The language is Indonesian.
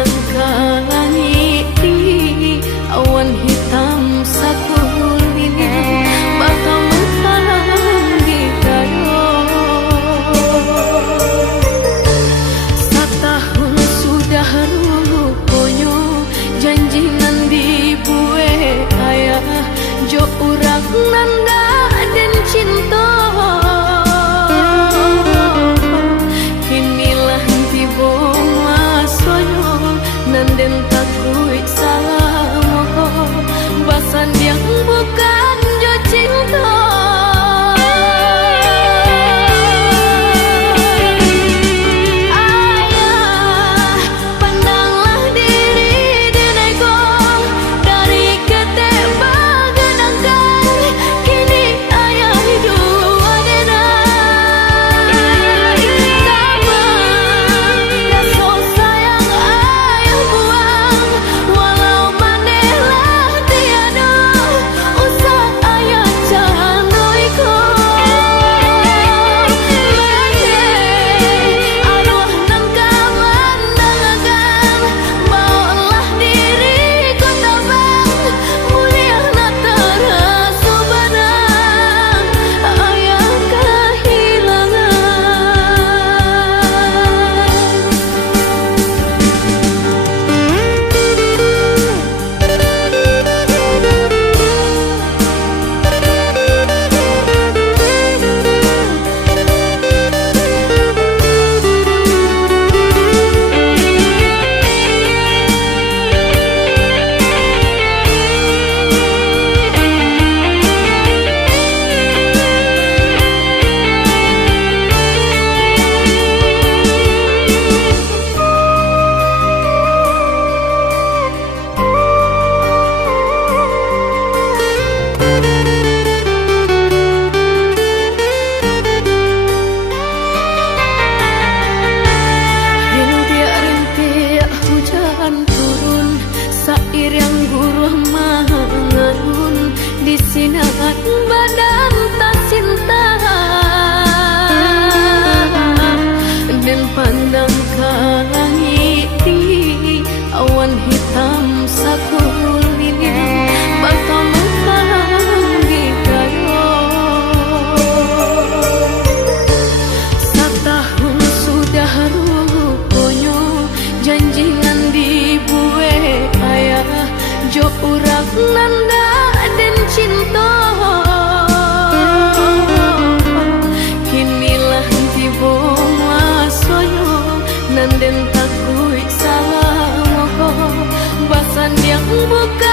pandang ke langit tinggi, awan hitam sakulina bakal menghalang di kayo. Setahun sudah rupanya janjinan dibuat ayah, jo urang nanda dan cinta. Kinilah tiba masanya nanden takui salah moho, basan yang bukan jo cinta. Sair yang guruh mangarun di sinar badan tak cinta, dan pandang ke langit tinggi, awan hitam sakulina bakal menghalang di kayo. Setahun sudah rupanya janjian dibuat ayah, jo urang nanda dan cinta. Kinilah tiba masanya nanden takui salah moho, basan yang bukan